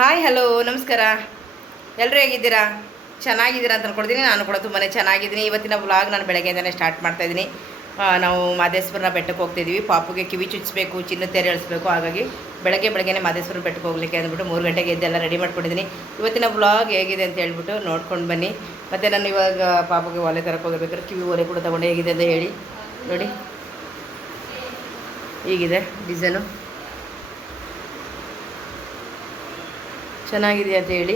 Hi hello ನಮಸ್ಕಾರ. ಎಲ್ಲರೂ ಹೇಗಿದ್ದೀರಾ? ಚೆನ್ನಾಗಿದ್ದೀರಾ ಅಂತ ಅಂದ್ಕೊಡ್ತೀನಿ. ನಾನು ಕೂಡ ತುಂಬಾ ಚೆನ್ನಾಗಿದ್ದೀನಿ. ಇವತ್ತಿನ ವ್ಲಾಗ್ ನಾನು ಬೆಳಗ್ಗೆಯಿಂದನೇ ಸ್ಟಾರ್ಟ್ ಮಾಡ್ತಾಯಿದ್ದೀನಿ. ನಾವು ಮಾದೇಶ್ವರನ ಬೆಟ್ಟಕ್ಕೆ ಹೋಗ್ತಿದ್ದೀವಿ. ಪಾಪುಗೆ ಕಿವಿ ಚುಚ್ಚಿಸ್ಬೇಕು, ಚಿನ್ನದ ತೆರೆ ಎಳಿಸ್ಬೇಕು. ಹಾಗಾಗಿ ಬೆಳಗ್ಗೆನೇ ಮಾದೇಶ್ವರ ಬೆಟ್ಟಕ್ಕೆ ಹೋಗ್ಲಿಕ್ಕೆ ಅಂದ್ಬಿಟ್ಟು 3 ಗಂಟೆಗೆ ಎದ್ದೆಲ್ಲ ರೆಡಿ ಮಾಡ್ಕೊಂಡಿದ್ದೀನಿ. ಇವತ್ತಿನ ವ್ಲಾಗ್ ಹೇಗಿದೆ ಅಂತ ಹೇಳ್ಬಿಟ್ಟು ನೋಡ್ಕೊಂಡು ಬನ್ನಿ. ಮತ್ತು ನಾನು ಇವಾಗ ಪಾಪುಗೆ ಒಲೆ ತರಕ್ಕೆ ಹೋಗಿರ್ಬೇಕಾದ್ರೆ ಕಿವಿ ಒಲೆ ಕೂಡ ತೊಗೊಂಡು ಹೇಗಿದೆ ಅಂತ ಹೇಳಿ ನೋಡಿ. ಹೀಗಿದೆ ಡಿಸೈನು, ಚೆನ್ನಾಗಿದೆ ಅಂತ ಹೇಳಿ.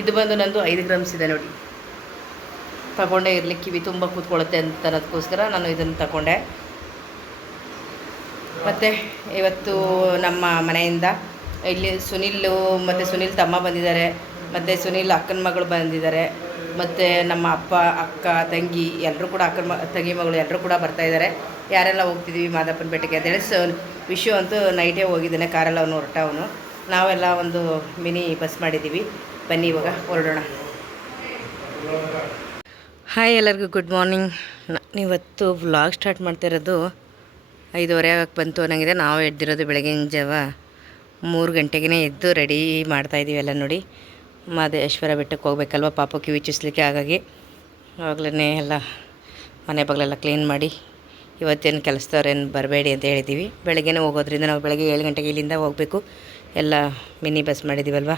ಇದು ಬಂದು ನಂದು 5 ಗ್ರಾಮ್ಸ್ ಇದೆ ನೋಡಿ. ತಗೊಂಡೇ ಇರಲಿ, ಕಿವಿ ತುಂಬ ಕೂತ್ಕೊಳ್ಳುತ್ತೆ ಅಂತ ಅನ್ನೋದಕ್ಕೋಸ್ಕರ ನಾನು ಇದನ್ನು ತಗೊಂಡೆ. ಮತ್ತು ಇವತ್ತು ನಮ್ಮ ಮನೆಯಿಂದ ಇಲ್ಲಿ ಸುನಿಲ್ ಮತ್ತು ಸುನಿಲ್ ತಮ್ಮ ಬಂದಿದ್ದಾರೆ, ಮತ್ತು ಸುನಿಲ್ ಅಕ್ಕನ ಮಗಳು ಬಂದಿದ್ದಾರೆ, ಮತ್ತು ನಮ್ಮ ಅಪ್ಪ ಅಕ್ಕ ತಂಗಿ ಎಲ್ಲರೂ ಕೂಡ ತಂಗಿ ಮಗಳು ಎಲ್ಲರೂ ಕೂಡ ಬರ್ತಾಯಿದ್ದಾರೆ. ಯಾರೆಲ್ಲ ಹೋಗ್ತಿದ್ದೀವಿ ಮಾದಪ್ಪನ ಬೆಟ್ಟಕ್ಕೆ ಅಂತೇಳಿ. ವಿಷು ಅಂತೂ ನೈಟೇ ಹೋಗಿದ್ದಾನೆ, ಕಾರೆಲ್ಲ ಅವನು ಹೊರಟವನು. ನಾವೆಲ್ಲ ಒಂದು ಮಿನಿ ಬಸ್ ಮಾಡಿದ್ದೀವಿ. ಬನ್ನಿ ಇವಾಗ ಹೊರಡೋಣ. ಹಾಯ್ ಎಲ್ಲರಿಗೂ ಗುಡ್ ಮಾರ್ನಿಂಗ್. ಇವತ್ತು ವ್ಲಾಗ್ ಸ್ಟಾರ್ಟ್ ಮಾಡ್ತಾಯಿರೋದು 5:30 ಆಗಕ್ಕೆ ಬಂತು ಅನ್ನಂಗಿದೆ. ನಾವು ಎದ್ದಿರೋದು ಬೆಳಗಿನ ಜಾವ 3 ಗಂಟೆಗೆ ಎದ್ದು ರೆಡಿ ಮಾಡ್ತಾಯಿದ್ದೀವಿ ಎಲ್ಲ ನೋಡಿ. ಮಾದೇಶ್ವರ ಬೆಟ್ಟಕ್ಕೆ ಹೋಗ್ಬೇಕಲ್ವ ಪಾಪ ಕಿವಿ ಚುಚ್ಚಲಿಕ್ಕೆ. ಹಾಗಾಗಿ ಆವಾಗಲೇ ಎಲ್ಲ ಮನೆ ಬಾಗಿಲೆಲ್ಲ ಕ್ಲೀನ್ ಮಾಡಿ ಇವತ್ತೇನು ಕೆಲಸದವ್ರೇನು ಬರಬೇಡಿ ಅಂತ ಹೇಳಿದ್ದೀವಿ. ಬೆಳಗ್ಗೆನೇ ಹೋಗೋದ್ರಿಂದ ನಾವು ಬೆಳಗ್ಗೆ 7 ಗಂಟೆಗೆ ಇಲ್ಲಿಂದ ಹೋಗಬೇಕು. ಎಲ್ಲ ಮಿನಿ ಬಸ್ ಮಾಡಿದ್ದೀವಲ್ವ,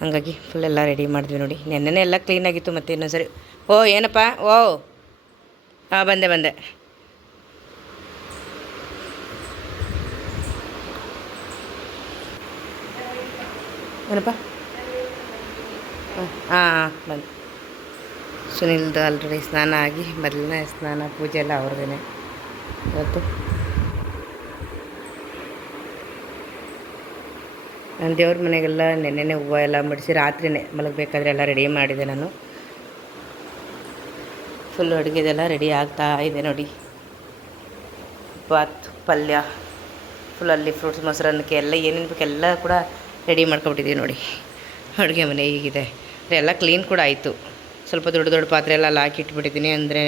ಹಾಗಾಗಿ ಫುಲ್ ಎಲ್ಲ ರೆಡಿ ಮಾಡಿದ್ವಿ ನೋಡಿ. ನೆನ್ನೆನೇ ಎಲ್ಲ ಕ್ಲೀನಾಗಿತ್ತು. ಮತ್ತು ಇನ್ನೊಂದು ಸರಿ ಓ ಏನಪ್ಪ ಓ ಹಾಂ ಬಂದೆ ಏನಪ್ಪ ಹಾಂ ಬಂದು. ಸುನಿಲ್ದು ಆಲ್ರೆಡಿ ಸ್ನಾನ ಆಗಿ ಮೊದಲನೇ ಸ್ನಾನ ಪೂಜೆ ಎಲ್ಲ ಅವ್ರದ್ದೇನೆ ಇವತ್ತು. ನಾನು ದೇವ್ರ ಮನೆಗೆಲ್ಲ ನೆನ್ನೆನೇ ಹೂವು ಎಲ್ಲ ಮುಡಿಸಿ ರಾತ್ರಿನೇ ಮಲಗಬೇಕಾದ್ರೆ ಎಲ್ಲ ರೆಡಿ ಮಾಡಿದೆ ನಾನು. ಫುಲ್ ಅಡುಗೆದೆಲ್ಲ ರೆಡಿ ಆಗ್ತಾ ಇದೆ ನೋಡಿ. ಬಾತ್ ಪಲ್ಯ ಫುಲ್ಲಲ್ಲಿ ಫ್ರೂಟ್ಸ್ ಮೊಸರನ್ನಕ್ಕೆ ಎಲ್ಲ ಏನೇನು ಬೇಕೆಲ್ಲ ಕೂಡ ರೆಡಿ ಮಾಡ್ಕೊಬಿಟ್ಟಿದ್ದೀವಿ ನೋಡಿ. ಅಡುಗೆ ಮನೆ ಹೀಗಿದೆ. ಎಲ್ಲ ಕ್ಲೀನ್ ಕೂಡ ಆಯಿತು. ಸ್ವಲ್ಪ ದೊಡ್ಡ ಪಾತ್ರೆ ಎಲ್ಲ ಹಾಕಿ ಇಟ್ಬಿಟ್ಟಿದ್ದೀನಿ, ಅಂದರೆ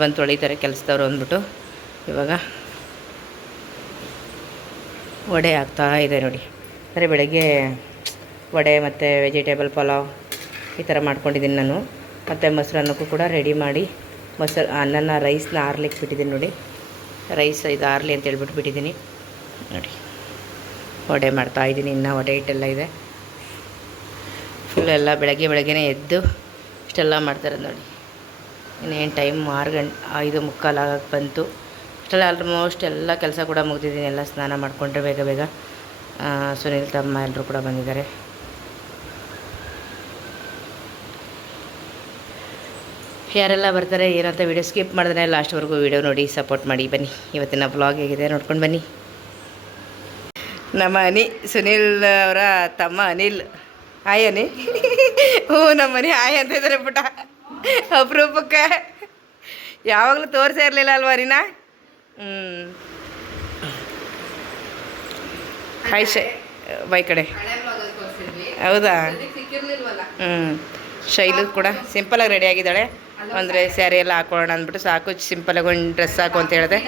ಬಂದು ತೊಳಿತಾರೆ ಕೆಲಸದವ್ರು ಅಂದ್ಬಿಟ್ಟು. ಇವಾಗ ವಡೆ ಆಗ್ತಾ ಇದೆ ನೋಡಿ. ಅಂದರೆ ಬೆಳಗ್ಗೆ ವಡೆ ಮತ್ತು ವೆಜಿಟೇಬಲ್ ಪಲಾವ್ ಈ ಥರ ಮಾಡ್ಕೊಂಡಿದ್ದೀನಿ ನಾನು. ಮತ್ತು ಮೊಸರನ್ನಕ್ಕೂ ಕೂಡ ರೆಡಿ ಮಾಡಿ ಅನ್ನನ ರೈಸ್ನ ಆರ್ಲಿಕ್ಕೆ ಬಿಟ್ಟಿದ್ದೀನಿ ನೋಡಿ. ರೈಸ್ ಇದು ಆರ್ಲಿ ಅಂತ ಹೇಳ್ಬಿಟ್ಟು ಬಿಟ್ಟಿದ್ದೀನಿ ನೋಡಿ. ವಡೆ ಮಾಡ್ತಾಯಿದ್ದೀನಿ, ಇನ್ನೂ ವಡೆ ಹಿಟ್ಟೆಲ್ಲ ಇದೆ. ಫುಲ್ ಎಲ್ಲ ಬೆಳಗ್ಗೆನೇ ಎದ್ದು ಇಷ್ಟೆಲ್ಲ ಮಾಡ್ತಾರೆ ನೋಡಿ. ಇನ್ನೇನು ಟೈಮ್ 5:45 ಆಗಕ್ಕೆ ಬಂತು. ಅಷ್ಟೆಲ್ಲ ಆಲ್ಮೋಸ್ಟ್ ಎಲ್ಲ ಕೆಲಸ ಕೂಡ ಮುಗಿದಿದ್ದೀನಿ. ಎಲ್ಲ ಸ್ನಾನ ಮಾಡಿಕೊಂಡ್ರೆ ಬೇಗ ಸುನಿಲ್ ತಮ್ಮ ಎಲ್ಲರೂ ಕೂಡ ಬಂದಿದ್ದಾರೆ. ಯಾರೆಲ್ಲ ಬರ್ತಾರೆ ಏನಂತ ವೀಡಿಯೋ ಸ್ಕಿಪ್ ಮಾಡಿದ್ರೆ ಲಾಸ್ಟ್ವರೆಗೂ ವೀಡಿಯೋ ನೋಡಿ ಸಪೋರ್ಟ್ ಮಾಡಿ. ಬನ್ನಿ ಇವತ್ತಿನ ವ್ಲಾಗ್ ಹೇಗಿದೆ ನೋಡ್ಕೊಂಡು ಬನ್ನಿ. ನಮ್ಮ ಸುನಿಲ್ ಅವರ ತಮ್ಮ ಅನಿಲ್. ಹಾಯ್ ಅನಿ. ಹ್ಞೂ ನಮ್ಮ ಮನೆ ಹಾಯ್ ಅಂತ ಇದ್ದಾರೆ ಪುಟ. ಅಪರೂಪಕ್ಕೆ ಯಾವಾಗಲೂ ತೋರಿಸೇ ಇರಲಿಲ್ಲ ಅಲ್ವಾ ನೀನ? ಹಾಯ್ ಬೈ ಕಡೆ. ಹೌದಾ? ಶೈಲು ಕೂಡ ಸಿಂಪಲಾಗಿ ರೆಡಿ ಆಗಿದ್ದಾಳೆ. ಅಂದರೆ ಸ್ಯಾರಿ ಎಲ್ಲ ಹಾಕೊಳ್ಳೋಣ ಅಂದ್ಬಿಟ್ಟು ಸಾಕು ಸಿಂಪಲಾಗಿ ಒಂದು ಡ್ರೆಸ್ ಹಾಕು ಅಂತ ಹೇಳಿದೆ.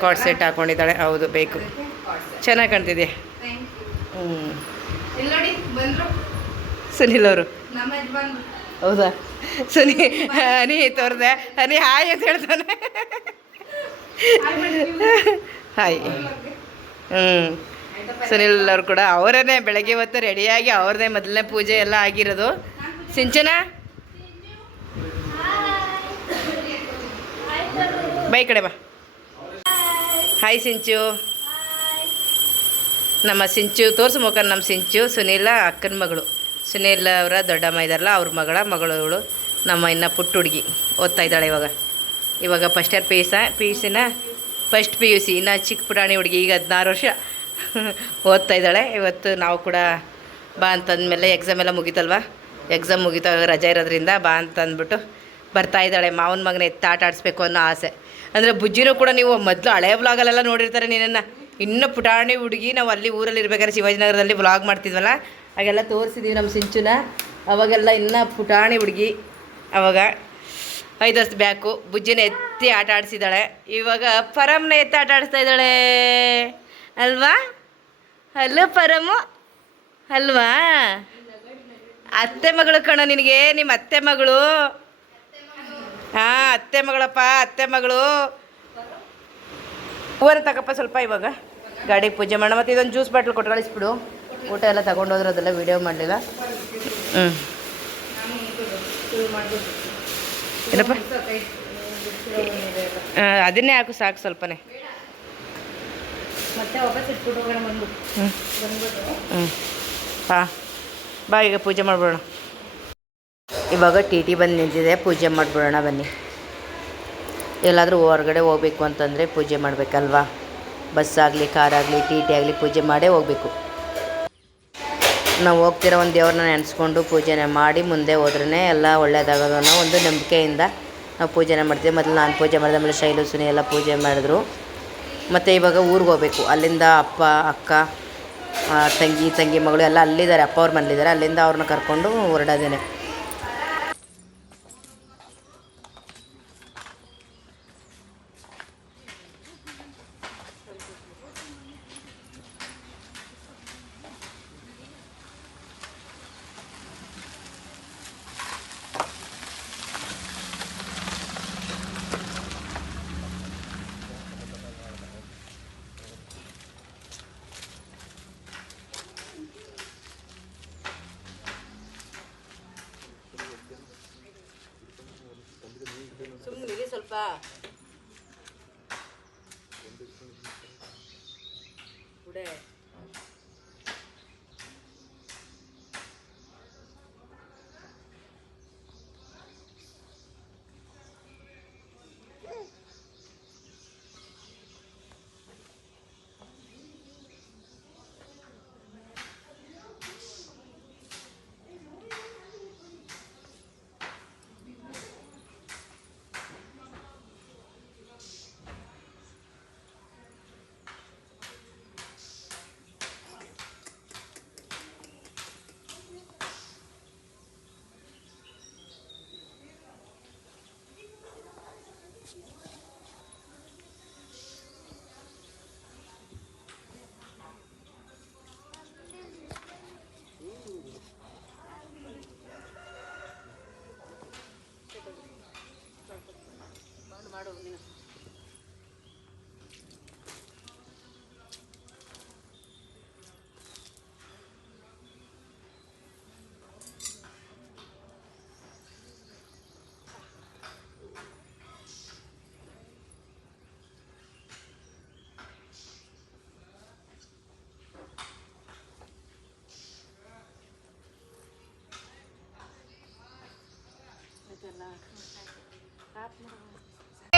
ಕಾರ್ಡ್ ಸೆಟ್ ಹಾಕ್ಕೊಂಡಿದ್ದಾಳೆ. ಹೌದು ಬೇಕು, ಚೆನ್ನಾಗಿ ಕಾಣ್ತಿದ್ಯಾ. ಸುನಿಲ್ ಅವರು ಹೌದಾ? ಹನಿ ತೋರಿದೆ. ಹನಿ ಹಾಯ್ ಅಂತ ಹೇಳ್ತಾನೆ. ಹಾಯ್. ಸುನಿಲ್ ಅವ್ರು ಕೂಡ ಅವರೇ ಬೆಳಗ್ಗೆ ಹೊತ್ತು ರೆಡಿಯಾಗಿ ಅವ್ರದ್ದೇ ಮೊದಲನೇ ಪೂಜೆ ಎಲ್ಲ ಆಗಿರೋದು. ಸಿಂಚನ ಬೈ ಕಡೆ ಬಾ. ಹಾಯ್ ಸಿಂಚು. ನಮ್ಮ ಸಿಂಚು ತೋರಿಸು ಮುಖ. ನಮ್ಮ ಸಿಂಚು ಸುನೀಲ ಅಕ್ಕನ ಮಗಳು. ಸುನೀಲ್ ಅವರ ದೊಡ್ಡಮ್ಮ ಇದ್ದಾರಲ್ಲ ಅವ್ರ ಮಗಳು. ನಮ್ಮ ಇನ್ನು ಪುಟ್ಟ ಹುಡುಗಿ ಓದ್ತಾ ಇದ್ದಾಳೆ ಇವಾಗ ಫಸ್ಟ್ ಇಯರ್ ಫಸ್ಟ್ PUC. ಇನ್ನು ಚಿಕ್ಕ ಪುಟಾಣಿ ಹುಡುಗಿ, ಈಗ 16 ವರ್ಷ ಓದ್ತಾ ಇದ್ದಾಳೆ. ಇವತ್ತು ನಾವು ಕೂಡ ಬಾ ಅಂತಂದಮೇಲೆ ಎಕ್ಸಾಮ್ ಎಲ್ಲ ಮುಗೀತಲ್ವ, ಎಕ್ಸಾಮ್ ಮುಗೀತಾ ರಜೆ ಇರೋದ್ರಿಂದ ಬಾ ಅಂತಂದ್ಬಿಟ್ಟು ಬರ್ತಾ ಇದ್ದಾಳೆ. ಮಾವನ ಮಗನ ಎತ್ತ ಆಟ ಆಡಿಸ್ಬೇಕು ಅನ್ನೋ ಆಸೆ. ಅಂದರೆ ಬುಜ್ಜಿನೂ ಕೂಡ ನೀವು ಮೊದಲು ಹಳೆ ವ್ಲಾಗಲ್ಲೆಲ್ಲ ನೋಡಿರ್ತಾರೆ ನಿನ್ನನ್ನು. ಇನ್ನೂ ಪುಟಾಣಿ ಹುಡುಗಿ. ನಾವು ಅಲ್ಲಿ ಊರಲ್ಲಿ ಇರ್ಬೇಕಾದ್ರೆ ಶಿವಾಜಿನಗರದಲ್ಲಿ ವ್ಲಾಗ್ ಮಾಡ್ತಿದ್ವಲ್ಲ, ಹಾಗೆಲ್ಲ ತೋರಿಸಿದ್ದೀವಿ ನಮ್ಮ ಸಿಂಚುನ. ಅವಾಗೆಲ್ಲ ಇನ್ನೂ ಪುಟಾಣಿ ಹುಡುಗಿ. ಅವಾಗ 5 ವರ್ಷ ಬ್ಯಾಕು ಬುಜ್ಜಿನ ಎತ್ತಿ ಆಟ ಆಡಿಸಿದ್ದಾಳೆ. ಇವಾಗ ಪರಮ್ನ ಎತ್ತಿ ಆಟ ಆಡಿಸ್ತಾ ಇದ್ದಾಳೆ ಅಲ್ವಾ? ಹಲೋ ಪರಮು. ಅಲ್ವಾ? ಅತ್ತೆ ಮಗಳು ಕಣೋ ನಿನಗೆ, ನಿಮ್ಮ ಅತ್ತೆ ಮಗಳು. ಹಾಂ, ಅತ್ತೆ ಮಗಳಪ್ಪ, ಅತ್ತೆ ಮಗಳು. ಹೂವನ್ನ ತಗಪ್ಪ ಸ್ವಲ್ಪ. ಇವಾಗ ಗಾಡಿಗೆ ಪೂಜೆ ಮಾಡೋಣ. ಮತ್ತು ಇದೊಂದು ಜ್ಯೂಸ್ ಬಾಟ್ಲ್ ಕೊಟ್ಟು ಕಳಿಸ್ಬಿಡು. ಊಟ ಎಲ್ಲ ತಗೊಂಡೋದ್ರೆ ಅದೆಲ್ಲ ವೀಡಿಯೋ ಮಾಡಲಿಲ್ಲ. ಏನಪ್ಪ? ಅದನ್ನೇ ಹಾಕು ಸಾಕು ಸ್ವಲ್ಪನೇ. ಹಾಂ ಬಾ, ಈಗ ಪೂಜೆ ಮಾಡ್ಬಿಡೋಣ. ಇವಾಗ ಟಿ ಬಂದು ನಿಂತಿದೆ, ಪೂಜೆ ಮಾಡಿಬಿಡೋಣ ಬನ್ನಿ. ಎಲ್ಲಾದರೂ ಹೊರಗಡೆ ಹೋಗ್ಬೇಕು ಅಂತಂದರೆ ಪೂಜೆ ಮಾಡಬೇಕಲ್ವಾ? ಬಸ್ಸಾಗಲಿ, ಕಾರಾಗಲಿ, ಟಿ ಆಗಲಿ ಪೂಜೆ ಮಾಡೇ ಹೋಗಬೇಕು. ನಾವು ಹೋಗ್ತಿರೋ ಒಂದು ದೇವ್ರನ್ನ ನೆನೆಸ್ಕೊಂಡು ಪೂಜೆನೇ ಮಾಡಿ ಮುಂದೆ ಹೋದ್ರೇ ಎಲ್ಲ ಒಳ್ಳೆಯದಾಗೋದು ಅನ್ನೋ ಒಂದು ನಂಬಿಕೆಯಿಂದ ನಾವು ಪೂಜೆನೇ ಮಾಡ್ತೀವಿ. ಮೊದಲು ನಾನು ಪೂಜೆ ಮಾಡಿದೆ, ಆಮೇಲೆ ಶೈಲು ಸುನಿ ಎಲ್ಲ ಪೂಜೆ ಮಾಡಿದ್ರು. ಮತ್ತು ಇವಾಗ ಊರಿಗೆ ಹೋಗ್ಬೇಕು. ಅಲ್ಲಿಂದ ಅಪ್ಪ, ಅಕ್ಕ, ತಂಗಿ ಮಗಳು ಎಲ್ಲ ಅಲ್ಲಿದ್ದಾರೆ, ಅಪ್ಪ ಅವ್ರ ಮನೇಲಿದ್ದಾರೆ. ಅಲ್ಲಿಂದ ಅವ್ರನ್ನ ಕರ್ಕೊಂಡು ಹೊರಡೋದೇನೆ. ಸುಮ್ಮನೆ ಸ್ವಲ್ಪ ಬುಡೆ.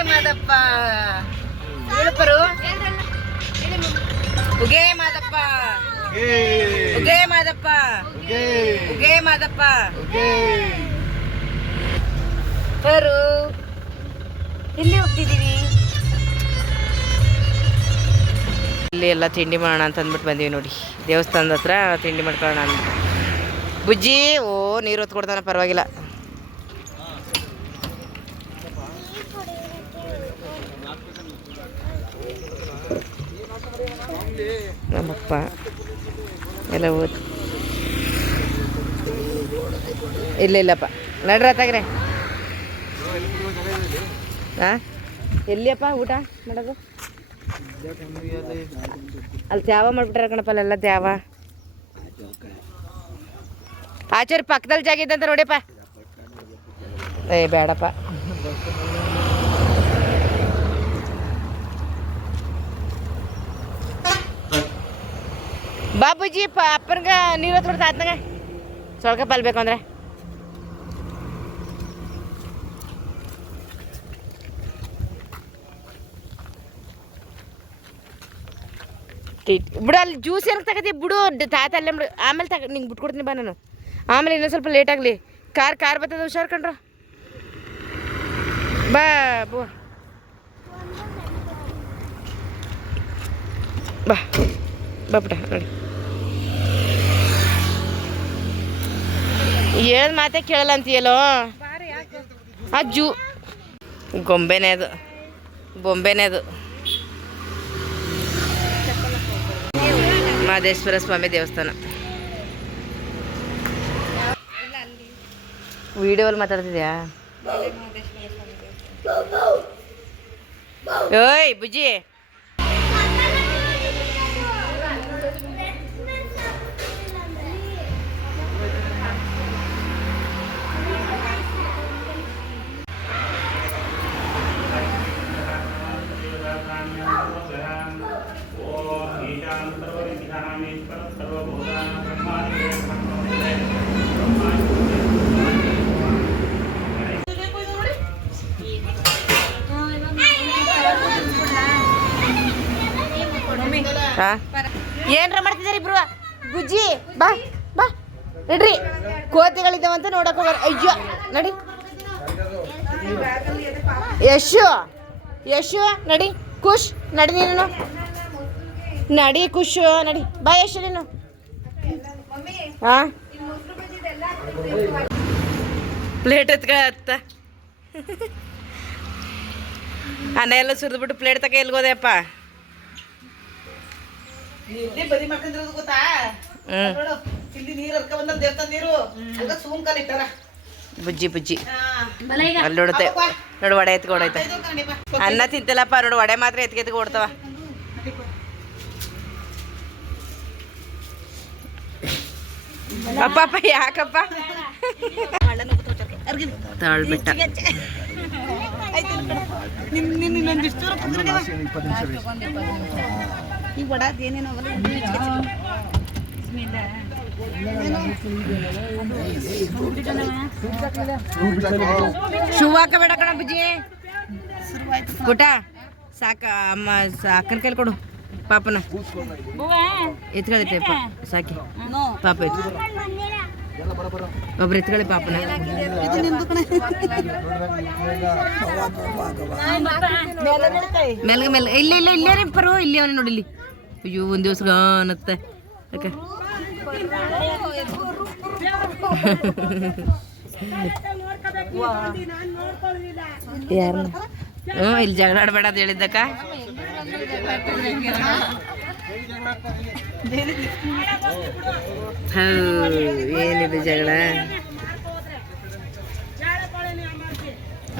ಮಾದಪ್ಪ ಹೇಳಪ್ಪರು. ಉಗೇ ಮಾದಪ್ಪ, ಉಗೇ ಮಾದಪ್ಪ, ಉಗೇ ಮಾದಪ್ಪ. ಬರು, ಎಲ್ಲಿ ಹೋಗ್ತಿದ್ದೀವಿ? ಇಲ್ಲಿ ಎಲ್ಲ ತಿಂಡಿ ಮಾಡೋಣ ಅಂತ ಅಂದ್ಬಿಟ್ಟು ಬಂದೀವಿ ನೋಡಿ. ದೇವಸ್ಥಾನದ ಹತ್ರ ತಿಂಡಿ ಮಾಡ್ಕೊಳ್ಳೋಣ ಅಂತ. ಬುಜ್ಜಿ ಓ ನೀರು ಹೊತ್ತು ಕೊಡ್ತಾನೆ, ಪರವಾಗಿಲ್ಲ. ನಮ್ಮಪ್ಪ ಎಲ್ಲ ಓದ್ ಇಲ್ಲಪ್ಪ ನಡ್ರ ತಗ್ರೆ. ಹಾಂ ಎಲ್ಲಿಯಪ್ಪ ಊಟ ಮಾಡೋದು? ಅಲ್ಲಿ ತ್ಯಾವ ಮಾಡ್ಬಿಟ್ಟಾರ ಕಣಪ್ಪ, ಅಲ್ಲೆಲ್ಲ ತ್ಯಾವ. ಆಚಾರ್ಯ ಪಕ್ಕದಲ್ಲಿ ಜಾಗ ಇದ್ದಂತ ನೋಡಿಯಪ್ಪ. ಏ ಬೇಡಪ್ಪ. ಬಾಬುಜಿ ಅಪ್ಪನ್ಗ ನೀರು ಹೊತ್ತು ಕೊಡ್ತಾ ಆತ್ನಾಗ ಸೊಳ್ಕ ಪಲ್ಬೇಕು ಅಂದ್ರೆ. ಬಿಡು, ಅಲ್ಲಿ ಜ್ಯೂಸ್ ಏನಕ್ಕೆ ತಗತಿ ಬಿಡು, ತಾತ ಅಲ್ಲೇ ಬಿಡು. ಆಮೇಲೆ ನಿಂಗೆ ಬಿಟ್ಕೊಡ್ತೀನಿ ಬಾ ನಾನು. ಆಮೇಲೆ ಇನ್ನೊಂದು ಸ್ವಲ್ಪ ಲೇಟ್ ಆಗಲಿ. ಕಾರ್ ಬರ್ತದೆ, ಹುಷಾರು ಕಣ್ರು. ಬಾ ಬಾ ಬಾ ಬಾ ಬಿಡ ನೋಡಿ. ಹೇಳೋದು ಮಾತೇ ಕೇಳಲ್ಲ ಅಂತೀಯಲ್ಲೋ. ಆ ಗೊಂಬೆನೇ ಅದು, ಬೊಂಬೆನೇ ಅದು. ಮಹದೇಶ್ವರ ಸ್ವಾಮಿ ದೇವಸ್ಥಾನ. ವಿಡಿಯೋಲ್ಲಿ ಮಾತಾಡ್ತಿದ್ಯಾ? ಓಯ್ ಬುಜ್ಜಿ, ಏನ್ರ ಮಾಡ್ತಿದ್ದಾರೆ ಇಬ್ರು? ಬುಜ್ಜಿ ಬಾ ಬಾ ನಡ್ರಿ, ಕೋತಿಗಳಿದ್ದಾವಂತ ನೋಡಕ್ ಹೋಗಾರ. ಅಯ್ಯೋ ನಡಿ ಯಶು, ಯಶು ನಡಿ, ಖುಷ್ ನಡಿ, ನೀನು ನಡಿ, ಖುಷು ನಡಿ, ಬಾ ಯಶು ನೀನು. ಹಾ ಪ್ಲೇಟ್ ಎತ್ಕ ಅನ್ನ ಎಲ್ಲ ಸುರಿದ್ಬಿಟ್ಟು ಪ್ಲೇಟ್ ತಕ ಎಲ್ಗೋದೆಯಪ್ಪ. ಬುಜ್ಜಿ ಬುಜ್ಜಿ ಅಲ್ಲಿ ನೋಡುತ್ತೆ ನೋಡು, ವಡೆ ಎತ್ಕೊಡೈತೆ. ಅನ್ನ ತಿಂತಲ್ಲಪ್ಪ, ನೋಡು ವಡೆ ಮಾತ್ರ ಎತ್ಕೆ ಓಡ್ತಾವ. ಅಪ್ಪ ಅಪ್ಪ ಯಾಕಪ್ಪ ತಾಳ್ಬಿಟ್ಟ. ಶೂ ಹಾಕಬೇಡ ಕಣ ಬುಜ್ಜಿ. ಪುಟ ಸಾಕ ಅಮ್ಮ, ಅಕ್ಕನ ಕೈಲಿ ಕೊಡು ಪಾಪನ. ಎತ್ಕೊಳ್ಳೈತೆ ಸಾಕಿ ಪಾಪ ಎತ್ತು, ಒಬ್ರು ಎತ್ಕೊಳ್ಳಿ ಪಾಪನ. ಮೆಲ್ಗ ಮೆಲ್ಗ, ಇಲ್ಲ ಇಲ್ಲ ಇಲ್ಲೇ ಪರು, ಇಲ್ಲಿ ಅವನೇ ನೋಡಿ ಇಲ್ಲಿ. ಅಯ್ಯೋ ಒಂದ್ ದಿವಸ ಅನ್ನತ್ತೆ ಯಾಕೆ ಯಾರನ್ನ? ಇಲ್ಲಿ ಜಗಳ ಆಡ್ಬೇಡ ಅಂತ ಹೇಳಿದ್ದಕ್ಕ. ಏನಿದೆ ಜಗಳ?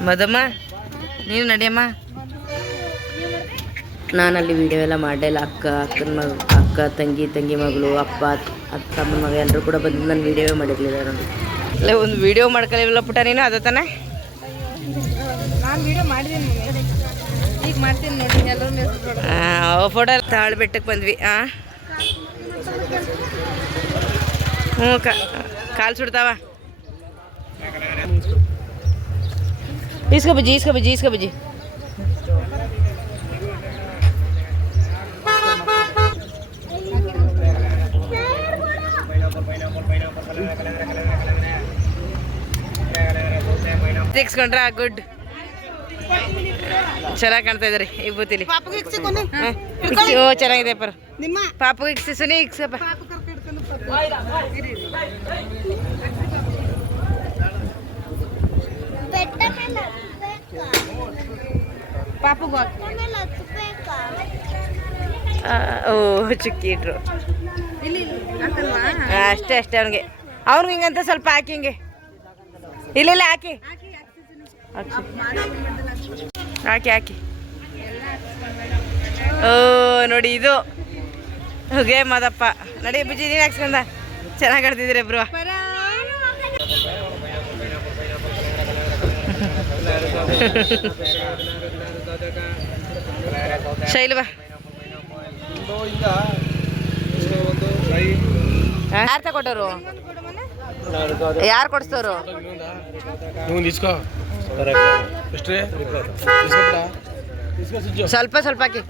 ಮದಮ್ಮ ನೀನು ನಡಿಯಮ್ಮ. ನಾನಲ್ಲಿ ವಿಡಿಯೋ ಎಲ್ಲ ಮಾಡಲಿಲ್ಲ. ಅಕ್ಕ ತಂಗಿ ಮಗಳು, ಅಪ್ಪ ತಮ್ಮನ ಮಗ ಎಲ್ಲರೂ ಕೂಡ ಬಂದು ನಾನು ವಿಡಿಯೋ ಮಾಡಿರಲಿಲ್ಲ. ನೋಡಿ ಇಲ್ಲ ಒಂದು ವಿಡಿಯೋ ಮಾಡ್ಕೊಳ್ಳಿಲ್ಲ ಪುಟ ನೀನು, ಅದ ತಾನೆ? ನಾನು ವಿಡಿಯೋ ಮಾಡಿದ್ದೀನಿ, ಈಗ ಮಾಡ್ತೀನಿ ನೋಡಿ. ಎಲ್ಲರೂ ಫೋಟೋ ತಾಳು ಬೆಟ್ಟಕ್ಕೆ ಬಂದ್ವಿ. ಹ್ಞೂ ಕಾಲು ಸುಡ್ತಾವ. ಇಸ್ಕೊ ಬಜ್ಜಿ, ಇಸ್ಕೊ ಬಜ್ಜಿ, ಇಸ್ಕೊ ಬಜ್ಜಿ. ತೆಗ್ಸ್ಕೊಂಡ್ರ ಗುಡ್, ಚೆನ್ನಾಗಿ ಕಾಣ್ತಾ ಇದ್ದಾರೆ ಈ ಬೂತಿಲಿ. ಓ ಚೆನ್ನಾಗಿದೆ ಪರ. ಪಾಪು ಇಕ್ಸಿ ಸುನಿ ಇಕ್ಸಪ್ಪ. ಓ ಚುಕ್ಕಿ ಇಟ್ರು ಅಷ್ಟೇ ಅಷ್ಟೇ. ಅವ್ನಿಗೆ ಹಿಂಗಂತ ಸ್ವಲ್ಪ ಹಾಕಿ ಹಿಂಗೆ. ಇಲ್ಲ ಇಲ್ಲ ಹಾಕಿ ಹಾಕಿ ಹಾಕಿ. ಓ ನೋಡಿ ಇದು ಹುಗೆ ಮದಪ್ಪ. ನಡಿ ಬುಜ್ಜಿ ನೀನು ಹಾಕ್ಸ್ಕೊಂಡ. ಚೆನ್ನಾಗಿ ಆಡ್ತಿದ್ದೀರಿ ಇಬ್ರು. ಶೈಲ್ವಾ ಯಾರು ತಗೊಟ್ಟರು? ಯಾರು ಕೊಡಿಸ್ತವ್ರು? ಸ್ವಲ್ಪ ಸ್ವಲ್ಪ ಹಾಕಿ.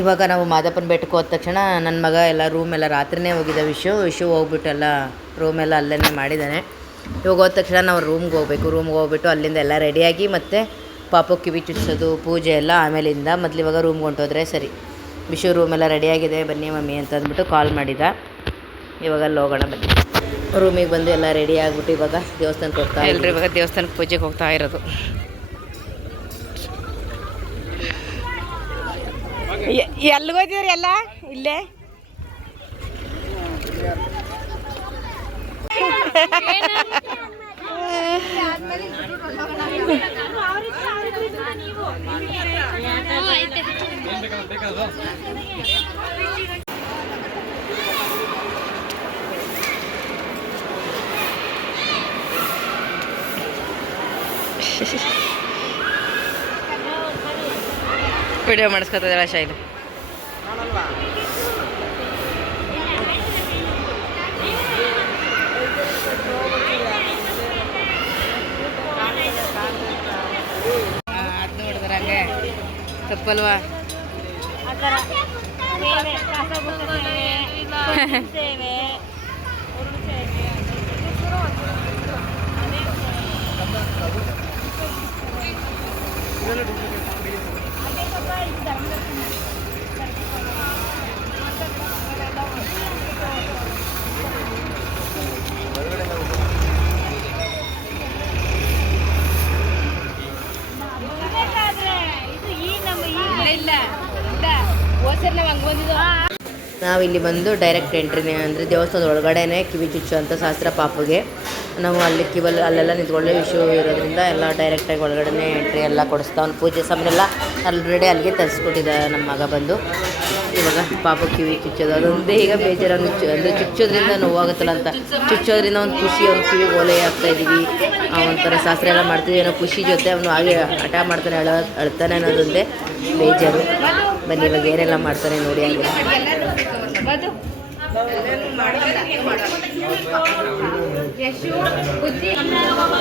ಇವಾಗ ನಾವು ಮಾದಪ್ಪನ ಬೆಟ್ಟಕ್ಕೆ ಹೋದ ತಕ್ಷಣ ನನ್ನ ಮಗ ಎಲ್ಲ ರೂಮೆಲ್ಲ ರಾತ್ರಿನೇ ಹೋಗಿದ್ದ. ವಿಶು ಹೋಗ್ಬಿಟ್ಟು ಎಲ್ಲ ರೂಮೆಲ್ಲ ಅಲ್ಲೇ ಮಾಡಿದ್ದಾನೆ. ಇವಾಗ ಹೋದ ತಕ್ಷಣ ನಾವು ರೂಮ್ಗೆ ಹೋಗ್ಬಿಟ್ಟು ಅಲ್ಲಿಂದ ಎಲ್ಲ ರೆಡಿಯಾಗಿ ಮತ್ತು ಪಾಪು ಕಿವಿ ಚುಚ್ಚಿಸೋದು ಪೂಜೆ ಎಲ್ಲ ಆಮೇಲಿಂದ ಮೊದಲು ಇವಾಗ ರೂಮ್ಗೆ ಹೊಂಟೋದ್ರೆ ಸರಿ. ವಿಶು ರೂಮೆಲ್ಲ ರೆಡಿಯಾಗಿದೆ ಬನ್ನಿ ಮಮ್ಮಿ ಅಂತ ಅಂದ್ಬಿಟ್ಟು ಕಾಲ್ ಮಾಡಿದ. ಇವಾಗ ಅಲ್ಲಿ ಹೋಗೋಣ ಬನ್ನಿ. ರೂಮಿಗೆ ಬಂದು ಎಲ್ಲ ರೆಡಿ ಆಗಿಬಿಟ್ಟು ಇವಾಗ ದೇವಸ್ಥಾನಕ್ಕೆ ಹೋಗ್ತಾ ಎಲ್ಲರೂ ಇವಾಗ ದೇವಸ್ಥಾನಕ್ಕೆ ಪೂಜೆಗೆ ಹೋಗ್ತಾ ಇರೋದು. ಎಲ್ಲಿಗೋಯ್ತಿದ್ರಿ ಎಲ್ಲ ಇಲ್ಲೇ ವಿಡಿಯೋ ಮಾಡಿಸ್ಕೊತದಲ್ಲ ಶೈಲು. ಅದು ನೋಡಿದ್ರೆ ಹಂಗೆ ತಪ್ಪಲ್ವಾ? ನಾವಿಲ್ಲಿ ಬಂದು ಡೈರೆಕ್ಟ್ ಎಂಟ್ರಿನೇ ಅಂದರೆ ದೇವಸ್ಥಾನದ ಒಳಗಡೆನೇ ಕಿವಿ ಚುಚ್ಚು ಅಂತ ಶಾಸ್ತ್ರ ಪಾಪುಗೆ. ನಾವು ಅಲ್ಲಿ ಅಲ್ಲೆಲ್ಲ ನಿಂತ್ಕೊಳ್ಳೋ ಇಶ್ಯೂ ಇರೋದ್ರಿಂದ ಎಲ್ಲ ಡೈರೆಕ್ಟಾಗಿ ಒಳಗಡೆ ಎಂಟ್ರಿ ಎಲ್ಲ ಕೊಡಿಸ್ತಾವ್ನು. ಪೂಜೆ ಸಮಯೆಲ್ಲ ಆಲ್ರೆಡಿ ಅಲ್ಲಿಗೆ ತರಿಸ್ಕೊಟ್ಟಿದ್ದಾರೆ ನಮ್ಮ ಮಗ ಬಂದು. ಇವಾಗ ಪಾಪ ಕಿವಿ ಚುಚ್ಚೋದು ಅದೊಂದೇ ಈಗ ಬೇಜಾರು. ಅಂದರೆ ಚುಚ್ಚೋದ್ರಿಂದ ನೋವಾಗುತ್ತಲ್ಲ ಅಂತ, ಚುಚ್ಚೋದ್ರಿಂದ ಒಂದು ಖುಷಿ, ಅವ್ನು ಕಿವಿಗೆ ಓಲೆ ಹಾಕ್ತಾಯಿದ್ದೀವಿ, ಒಂಥರ ಶಾಸ್ತ್ರ ಎಲ್ಲ ಮಾಡ್ತೀವಿ ಅನ್ನೋ ಖುಷಿ ಜೊತೆ ಅವನು ಹಾಗೆ ಹಠ ಮಾಡ್ತಾನೆ, ಅಳ್ತಾನೆ ಅನ್ನೋದೊಂದೇ ಬೇಜಾರು. ಬನ್ನಿ ಇವಾಗ ಏನೆಲ್ಲ ಮಾಡ್ತಾನೆ ನೋಡಿ. ಹಾಗೆ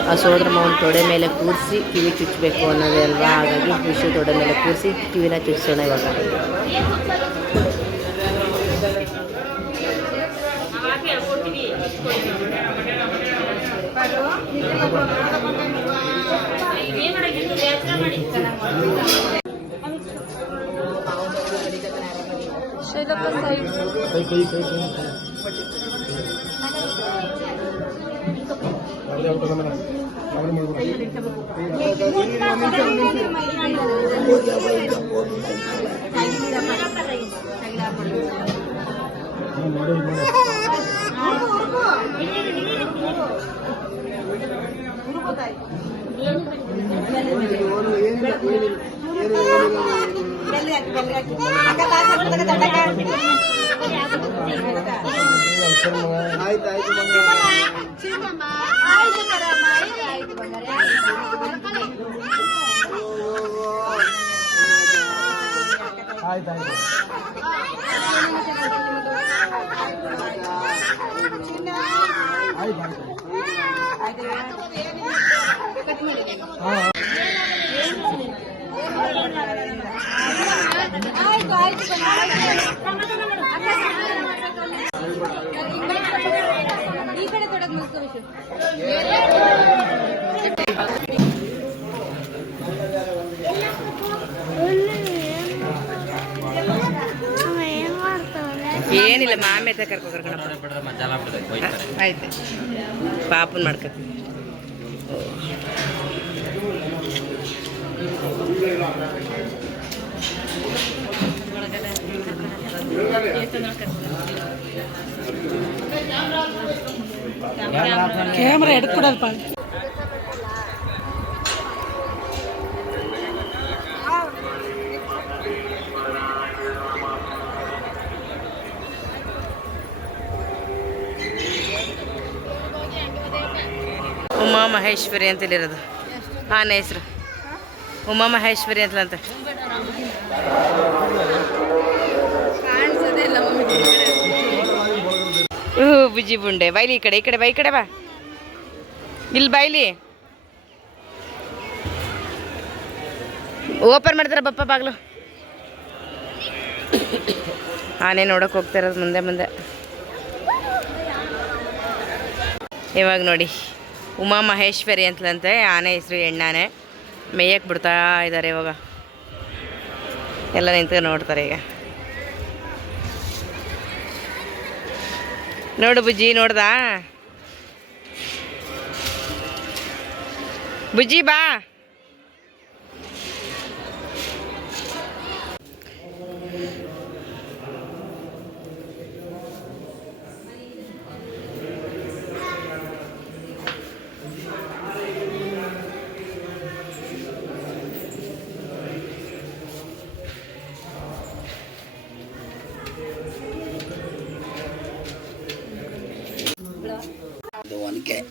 ಆ ಸೋದರ ಮಾವನ ತೊಡೆ ಮೇಲೆ ಕೂರಿಸಿ ಕಿವಿ ಚುಚ್ಚಬೇಕು ಅನ್ನೋದೇ ಅಲ್ವಾ. ಹಾಗಾಗಿ ವಿಷು ತೊಡೆ ಮೇಲೆ ಕೂರಿಸಿ ಕಿವಿನ ಚುಚ್ಚಿಸೋಣ ಇವಾಗ. ಏನಿಲ್ಲ, ಮಾಮೆ ಕರ್ಕೊಂಡು ಆಯ್ತು. ಪಾಪನ್ ಮಾಡ್ಕೊತೀವಿ. ಕ್ಯಾಮ್ರಾ ಎಡ್ಕೊಡಲ್ಪ. ಉಮಾ ಮಹೇಶ್ವರಿ ಅಂತ ಇಲ್ಲಿರೋದು ಆನೆ ಹೆಸರು. ಉಮಾ ಮಹೇಶ್ವರಿ ಅಂತಲಂತ. ಬುಜ್ಜಿ ಬುಂಡೆ ಬೈಲಿ, ಈ ಕಡೆ ಈ ಕಡೆ ಬಾ, ಈ ಕಡೆ ಬಾ, ಇಲ್ಲಿ ಬೈಲಿ. ಓಪನ್ ಮಾಡ್ತಾರ ಬಪ್ಪ ಬಾಗ್ಲು. ಆನೆ ನೋಡೋಕೆ ಹೋಗ್ತಾ ಇರೋದು ಮುಂದೆ ಮುಂದೆ. ಇವಾಗ ನೋಡಿ ಉಮಾ ಮಹೇಶ್ವರಿ ಅಂತಲಂತೆ ಆನೆ ಹೆಸರು. ಹೆಣ್ಣಾನೆ ಮೇಯಕ್ಕೆ ಬಿಡ್ತಾ ಇದ್ದಾರೆ ಇವಾಗ. ಎಲ್ಲ ನಿಂತ್ಕೊಂಡು ನೋಡ್ತಾರೆ ಈಗ. ನೋಡು ಬುಜ್ಜಿ, ನೋಡ್ದಾ ಬುಜ್ಜಿ? ಬಾ.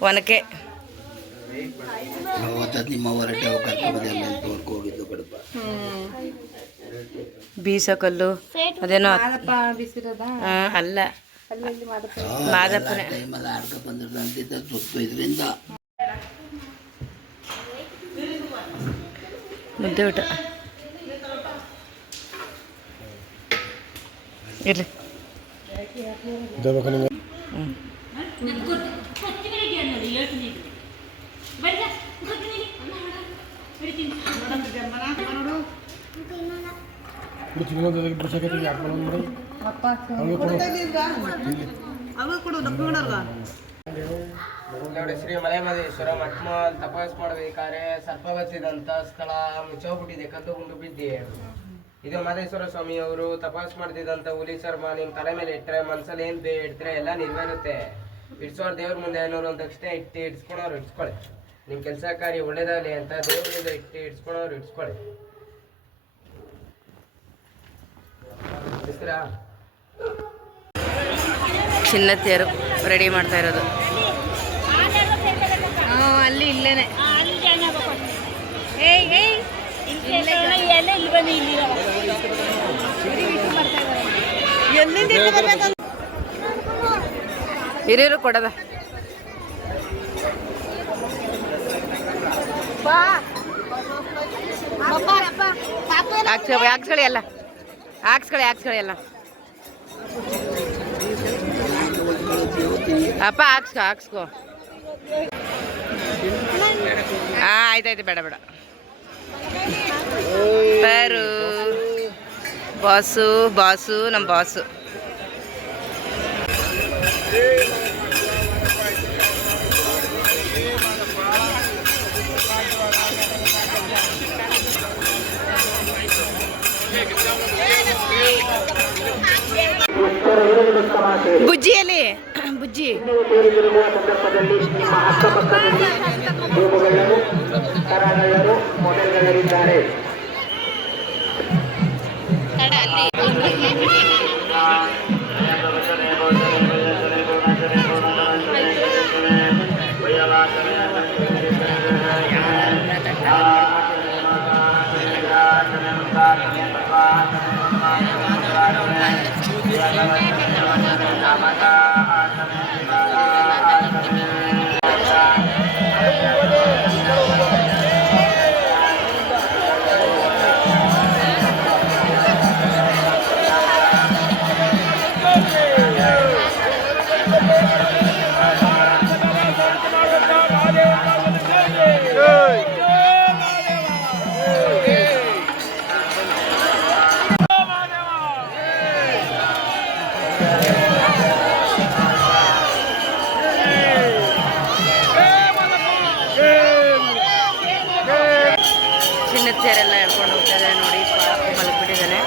ಒನಕೆ ನಿಮ್ಮ ಹೊರಟೆ ಕರ್ಕೊಂಬಂದು ತೋರ್ಕೊ ಹೋಗಿದ್ದು ಕಡಪ ಬೀಸಕಲ್ಲು ಅದೇನೋ ಬಿಸಿರದ ಅಲ್ಲ ಅಲ್ಲಿ ಮಾದಪ್ಪನ ಟೈಮಲ್ಲಿ ಆಡ್ಕೊ ಬಂದಿರೋದಂತಿದ್ದ ಸುತ್ತು ಇದರಿಂದ ಮುದ್ದೆ ಊಟ ಇರ್ಲಿ ನೋಡಿ ಶ್ರೀ ಮಲೆಮಹದೇಶ್ವರ ಮಠಮಾಲ್ ತಪಾಸ್ ಮಾಡಬೇಕಾದ್ರೆ ಸರ್ಪ ಬತ್ತಿದಂತ ಸ್ಥಳ ಮುಚ್ಚೋಗ್ಬಿಟ್ಟಿದೆ, ಕದ್ದು ಗುಂಡು ಬಿದ್ದಿ. ಇದು ಮಹದೇಶ್ವರ ಸ್ವಾಮಿ ಅವರು ತಪಾಸ್ ಮಾಡ್ತಿದ್ದಂತ ಹುಲಿ ಚರ್ಮ ನಿಮ್ ತಲೆ ಮೇಲೆ ಇಟ್ಟರೆ ಮನ್ಸಲ್ಲಿ ಏನ್ ಇಡ್ತಾರೆ ಎಲ್ಲ ನೆರವೇರುತ್ತೆ. ಇಡ್ಸೋರ್ ದೇವ್ರ ಮುಂದೆ ಏನಾರು ಒಂದ್ ತಕ್ಷಣ ಇಡ್ಸ್ಕೊಳೋರು ಇಡ್ಸ್ಕೊಳ್ಳಿ. ನಿಮ್ ಕೆಲಸ ಕಾರ್ಯ ಒಳ್ಳೇದಾಗಲಿ ಅಂತ ದೇವ್ರ ಇಡ್ಸ್ಕೊಳೋರು ಇಡ್ಸ್ಕೊಳ್ಳಿ. ಚಿನ್ನ ತೇರು ರೆಡಿ ಮಾಡ್ತಾ ಇರೋದು. ಅಲ್ಲಿ ಇಲ್ಲೇನೆ ಹಿರಿಯರು ಕೊಡದ ಹಾಕ್ಸ್ಕೊಳ್ಳಿ ಎಲ್ಲ ಹಾಕ್ಸ್ಕೊಳ್ಳಿ ಎಲ್ಲ ಅಪ್ಪ ಹಾಕ್ಸ್ಕೊ ಆಯ್ತಾಯ್ತು ಬೇಡ ಬಾರು ಬಾಸು ನಮ್ಮ ಬಾಸು. ಬುಜ್ಜಿಯಲ್ಲಿ ಬುಜ್ಜಿ ಚೇರೆಲ್ಲ ಹೇಳ್ಕೊಂಡು ಹೋಗ್ತಾ ಇದ್ದಾರೆ ನೋಡಿ. ಪಾಪ ಮಲಗಿಬಿಟ್ಟಿದ್ದಾನೆ.